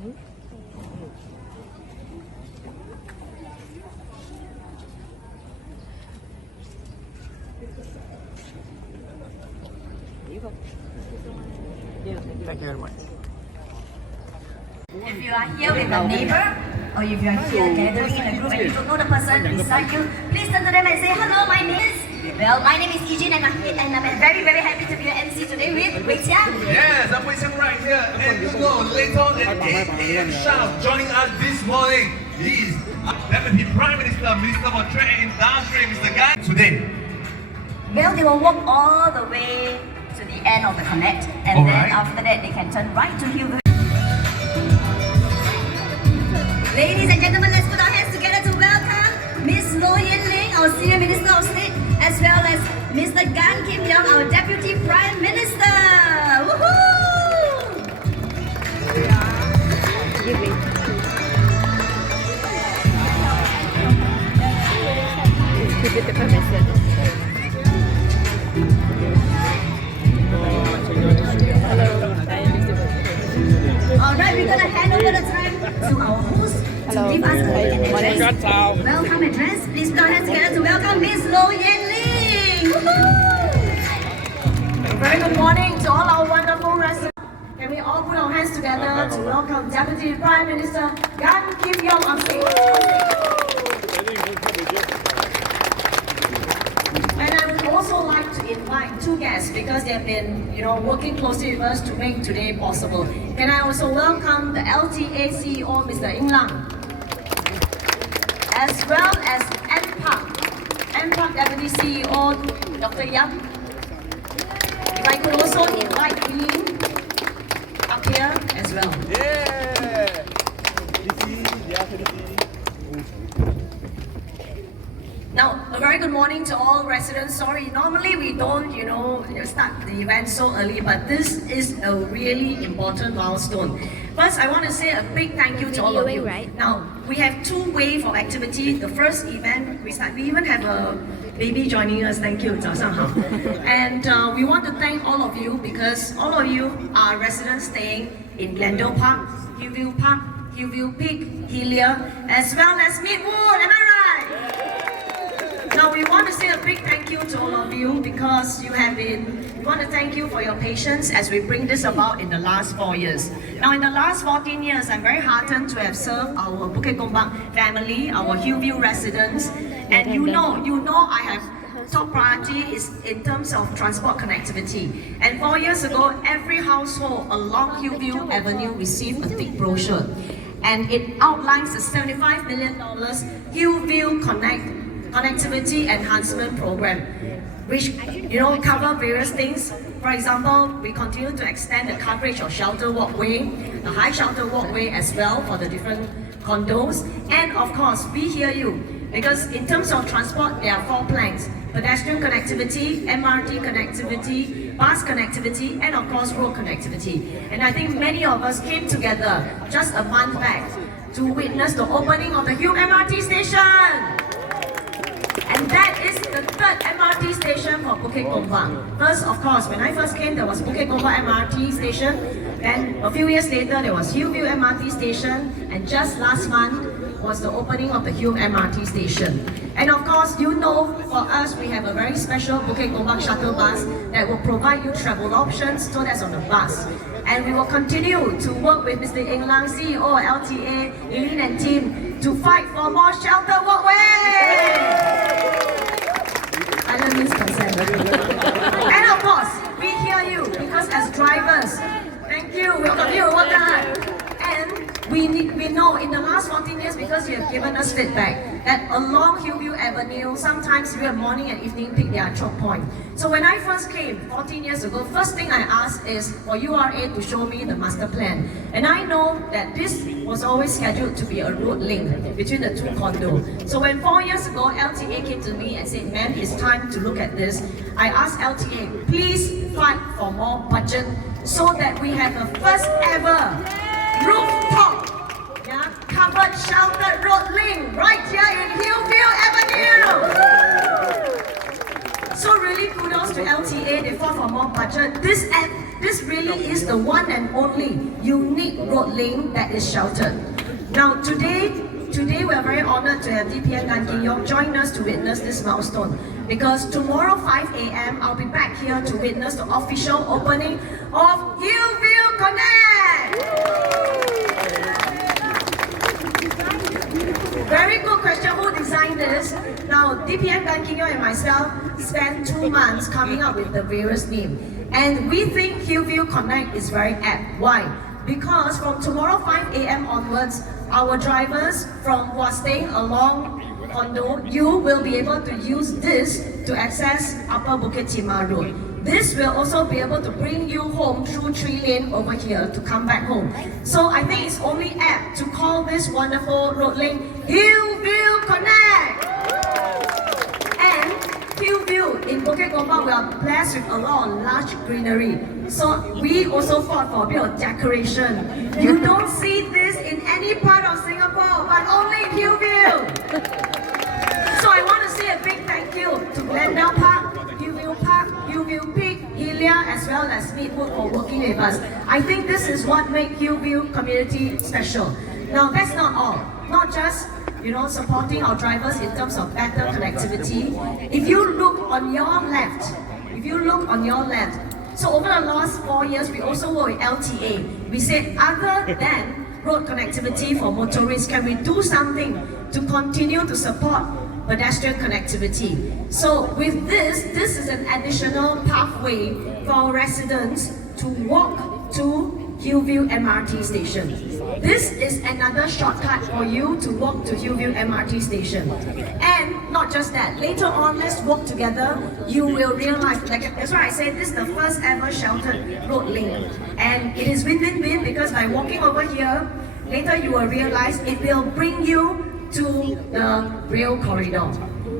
Thank you very much. If you are here with a neighbor, or if you are here gathering in a group and you don't know the person beside you, please turn to them and say, hello, my name is... Well, my name is Eugene and I'm very, very happy to be your MC today with Wei Xiang. Yes, I'm Wei Xiang right here. And you know, later on at 8 a.m. sharp, joining us this morning, he is Deputy Prime Minister, Minister for Trade and Industry, Mr. Gan. Today. Well, they will walk all the way to the end of the Connect, and then after that they can turn right to Hillview. Ladies and gentlemen, let's put our hands together to welcome Ms. Ling, our Senior Minister of State, as well as Mr. Gan Kim Yong, our Deputy Prime Minister. Woohoo! Alright, we're gonna hand over the time to our host to give us a welcome address. Please put our hands together to welcome Ms. Ling. Very good morning to all our wonderful residents. Can we all put our hands together to welcome Deputy Prime Minister Gan Kim Yong on stage. And I would also like to invite two guests because they have been, working closely with us to make today possible. Can I also welcome the LTA CEO, Mr. Ling, as well as NPark Deputy CEO, Dr. Yang. If I could also invite Ling up here as well. Yeah. Now, a very good morning to all residents. Sorry, normally we don't, start the event so early, but this is a really important milestone. First, I want to say a big thank you to all of you. Now, we have two waves of activity. The first event, we even have a baby joining us. Thank you, 早上好. And we want to thank all of you because all of you are residents staying in Glendale Park, Hillview Park, Hillview Peak, Helia, as well as Midwood. Am I right? Now we want to say a big thank you to all of you because we want to thank you for your patience as we bring this about in the last 4 years. Now in the last 14 years, I'm very heartened to have served our Bukit Gombak family, our Hillview residents, and you know I have top priority is in terms of transport connectivity. And 4 years ago, every household along Hillview Avenue received a thick brochure. And it outlines the $75 million Hillview Connect Connectivity Enhancement Program, which cover various things. For example, we continue to extend the coverage of shelter walkway, the high shelter walkway as well for the different condos. And of course, we hear you, because in terms of transport, there are 4 planks: pedestrian connectivity, MRT connectivity, bus connectivity, and of course road connectivity. And I think many of us came together just a month back to witness the opening of the Hillview MRT station. And that is the 3rd MRT station for Bukit Gombak. First, of course, when I first came, there was Bukit Gombak MRT station. Then a few years later, there was Hillview MRT station. And just last month was the opening of the Hillview MRT station. And of course, for us, we have a very special Bukit Gombak shuttle bus that will provide you travel options, so that's on the bus. And we will continue to work with Mr. Ling, CEO of LTA, Ling and team, to fight for more shelter walkway! Silent means consent. And of course, we hear you, because as drivers, thank you, we'll continue to work hard. And we know in the last 14 years, because you have given us feedback, that along Hillview Avenue, sometimes during morning and evening peak, there are choke points. So when I first came 14 years ago, first thing I asked is for URA to show me the master plan. And I know that this was always scheduled to be a road link between the 2 condos. So when 4 years ago, LTA came to me and said, ma'am, it's time to look at this, I asked LTA, please fight for more budget so that we have the first ever rooftop covered sheltered road link right here in Hillview Avenue. So really kudos to LTA, they fought for more budget. This this really is the one and only unique road link that is sheltered. Now today we are very honored to have DPN and Yong join us to witness this milestone, because tomorrow 5 a.m. I'll be back here to witness the official opening of Hillview Connect! Very good question, who designed this? Now DPN Gan Kim Yong and myself spent 2 months coming up with the various names, and we think Hillview Connect is very apt. Why? Because from tomorrow 5 a.m. onwards, our drivers who are staying along condo, you will be able to use this to access Upper Bukit Timah Road. This will also be able to bring you home through 3 lane over here to come back home. So I think it's only apt to call this wonderful road link Hillview Connect. And Hillview in Bukit Gombak, we are blessed with a lot of large greenery. So we also fought for a bit of decoration. You don't see this in any part of Singapore, but only in Hillview. So I want to say a big thank you to Glendale Park, Hillview Peak, Helia, as well as Meatwood for working with us. I think this is what makes Hillview community special. Now that's not all. Not just supporting our drivers in terms of better connectivity. If you look on your left, so over the last 4 years, we also work with LTA. We said other than road connectivity for motorists, can we do something to continue to support pedestrian connectivity? So with this is an additional pathway for our residents to walk to Hillview MRT station. This is another shortcut for you to walk to Hillview MRT station. And not just that, later on, let's walk together, you will realize, that's why I said this is the first ever sheltered road link. And it is win-win-win, because by walking over here, later you will realize it will bring you to the rail corridor.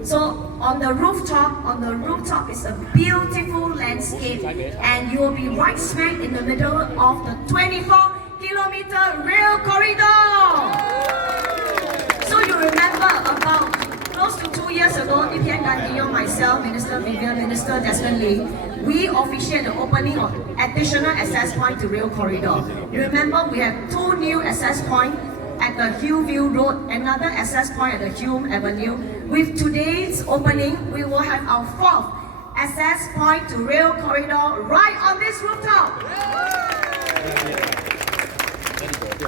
So on the rooftop is a beautiful landscape, and you will be right smack in the middle of the 24-kilometer rail corridor. So you remember about close to 2 years ago, DPN Gan Kim Yong, myself, Minister Vivian, Minister Desmond Ling, we officiated the opening of additional access point to rail corridor. You remember we have 2 new access points at the Hillview Road, another access point at the Hume Avenue. With today's opening, we will have our 4th access point to rail corridor right on this rooftop.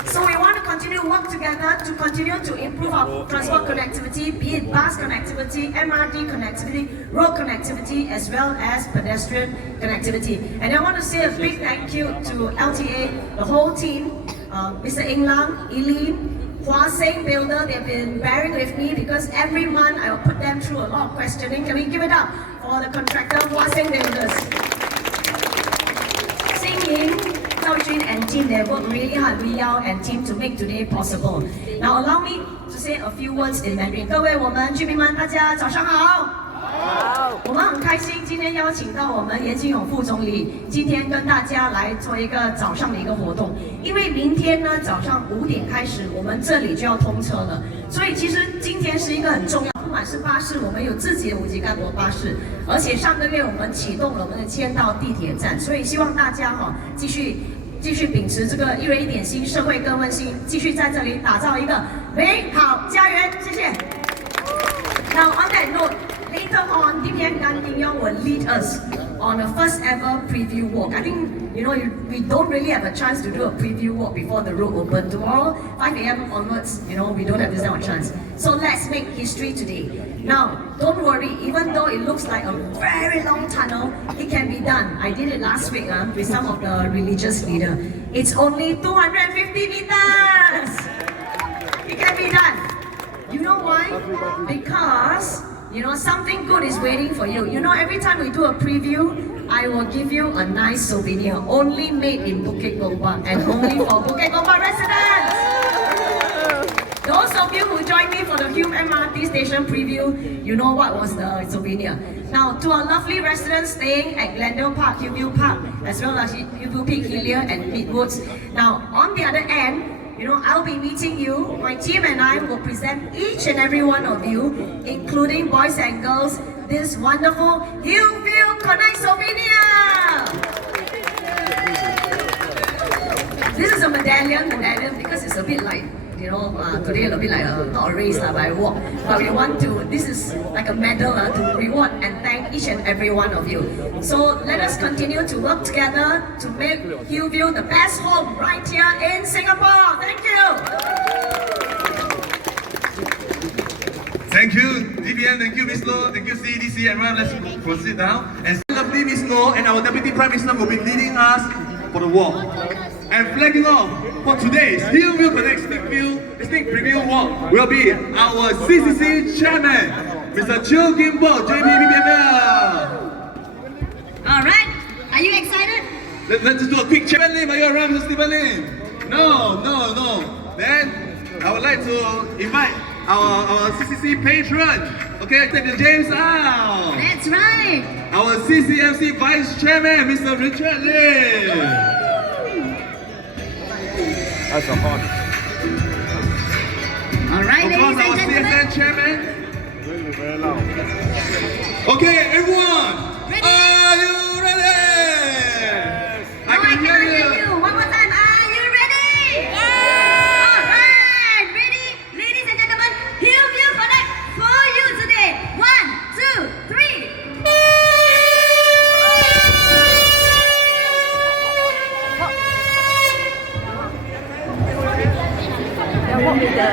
So we want to continue to work together to continue to improve our transport connectivity, be it bus connectivity, MRT connectivity, road connectivity, as well as pedestrian connectivity. And I want to say a big thank you to LTA, the whole team, Mr. Lang, Ling, Hua Seng Builder. They've been bearing with me because every month I will put them through a lot of questioning. Can we give it up for the contractor, Hua Seng Builders? Ling, and team, they work really hard, Liao and team, to make today possible. Now allow me to say a few words in Mandarin. 各位我们居民们，大家早上好。我们很开心，今天邀请到我们严金勇副总理，今天跟大家来做一个早上的一个活动。因为明天呢早上5点开始，我们这里就要通车了，所以其实今天是一个很重要。不管是巴士，我们有自己的5级干驳巴士，而且上个月我们启动了我们的签到地铁站，所以希望大家继续秉持这个一人一点心，社会更温馨，继续在这里打造一个美好家园。谢谢。Now on that note, later on, DPN Gan Kim Yong will lead us on a first ever preview walk. I think we don't really have a chance to do a preview walk before the road open. Tomorrow, 5 a.m. onwards, we don't have this kind of chance. So let's make history today. Now, don't worry, even though it looks like a very long tunnel, it can be done. I did it last week with some of the religious leaders. It's only 250 meters! It can be done. You know why? Because something good is waiting for you. Every time we do a preview, I will give you a nice souvenir, only made in Bukit Gombak and only for Bukit Gombak residents. Those of you who joined me for the Hume MRT station preview, you know what was the souvenir. Now, to our lovely residents staying at Glendale Park, Hillview Park, as well as Hillview Peak, Helia and Meatwoods. Now, on the other end, I'll be meeting you. My team and I will present each and every one of you, including boys and girls, this wonderful Hillview Connect souvenir. This is a medallion because it's a bit like, today a bit like not a race but a walk. But we want to, this is like a medal to reward and thank each and every one of you. So let us continue to work together to make Hillview the best home right here in Singapore. Thank you. Thank you, DBN, thank you, Miss Loh, thank you, CDC, everyone. Let's proceed now. And lovely Miss Loh and our Deputy Prime Minister will be leading us for the walk. And flagging off for today's Hillview Connect Sneak Preview Walk will be our CCC Chairman, Mr. Chiu Kim Bo, JPBPML. Alright, are you excited? Let's do a quick check. Stephen Lim, are you around, Mr. Stephen Lim? No. Then I would like to invite our CCC patron. Okay, take the James out. That's right. Our CCMC Vice Chairman, Mr. Richard Lim. That's a hot. Alright, Of course, ladies our and gentlemen. CSN Chairman. Really very loud. Okay, everyone. Ready? Are you ready? Yes. I can hear you. One more time. Are you ready? Yeah. Alright, ready? Ladies and gentlemen, Hillview Connect for you today. 1, 2, 3. What with the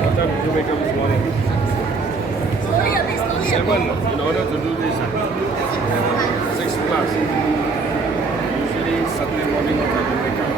What time did you wake up this morning? 7 in order to do this. 6 plus. Usually Saturday morning what time do you wake up?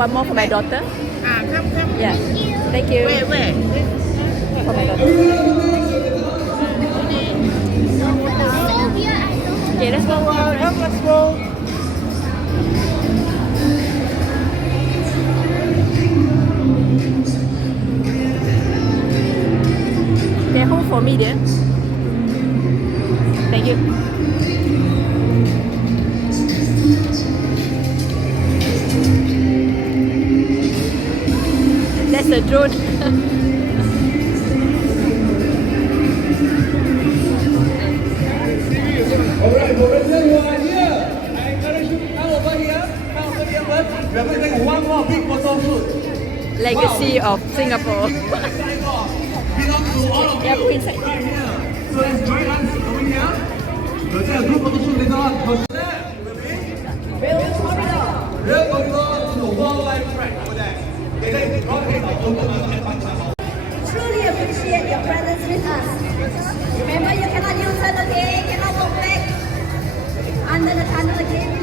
1 more for my daughter. Come. Yeah. Thank you. Where? For my daughter. Okay, let's go. Let's go. Okay, hold for me, dear. Thank you. That's the drone. Alright, Professor, you are here. I encourage you to come over here. First. We are going to take one more big photo shoot. Legacy of Singapore. Belong to all of Yeah, you go inside. right here. So let's join us over here. We'll take a group photo shoot later on. Rail corridor. Rail corridor to the wildlife track over there. Okay, then go ahead and open the adventure. Truly appreciate your presence with us. Remember, you cannot use it again, cannot go back under the tunnel again.